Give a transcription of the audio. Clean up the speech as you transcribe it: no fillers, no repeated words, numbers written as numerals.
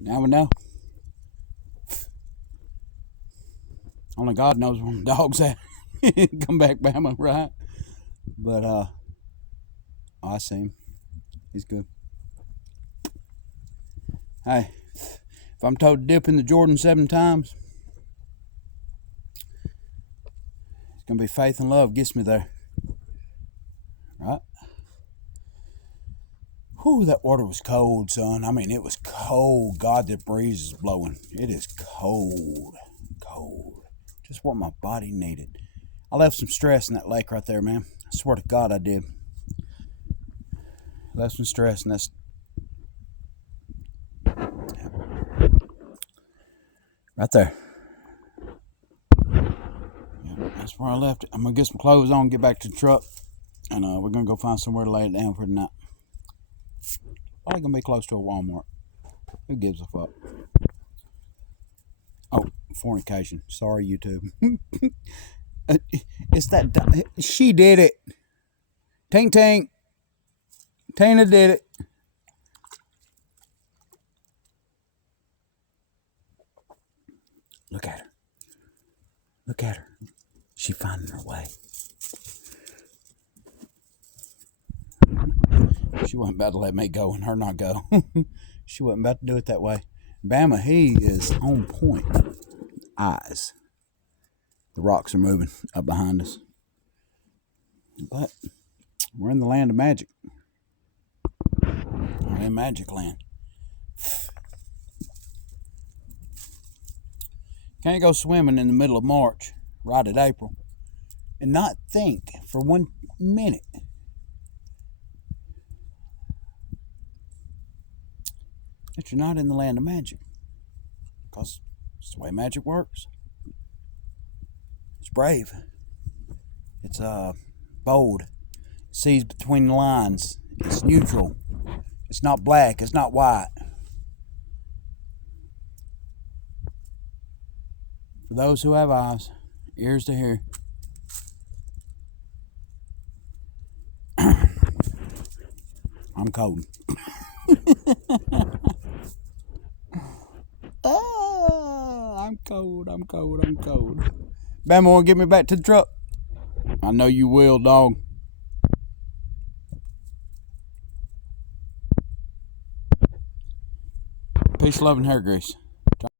Now we know. Only God knows where the dog's at. Come back, Bama, right? But I see him. He's good. Hey, if I'm told to dip in the Jordan 7 times, it's gonna be faith and love gets me there. Right? Whew, that water was cold, son. I mean, it was cold. God, the breeze is blowing. It is cold. Cold. Just what my body needed. I left some stress in that lake right there, man. I swear to God I did. Left some stress, and that's right there. Yeah, that's where I left it. I'm going to get some clothes on, get back to the truck, and we're going to go find somewhere to lay it down for the night. Probably going to be close to a Walmart. Who gives a fuck? Oh, fornication. Sorry, YouTube. It's that... She did it. Tink Tink. Tina did it. Look at her. Look at her. She finding her way. She wasn't about to let me go and her not go. She wasn't about to do it that way. Bama, he is on point. Eyes. The rocks are moving up behind us. But we're in the land of magic. We're in magic land. Can't go swimming in the middle of March, right at April, and not think for 1 minute that you're not in the land of magic. Because it's the way magic works. It's brave. It's bold. It sees between the lines. It's neutral. It's not black. It's not white. For those who have eyes, ears to hear. I'm cold. I'm cold. I'm cold. I'm cold. Bama, want to get me back to the truck? I know you will, dog. Peace, love, and hair grease.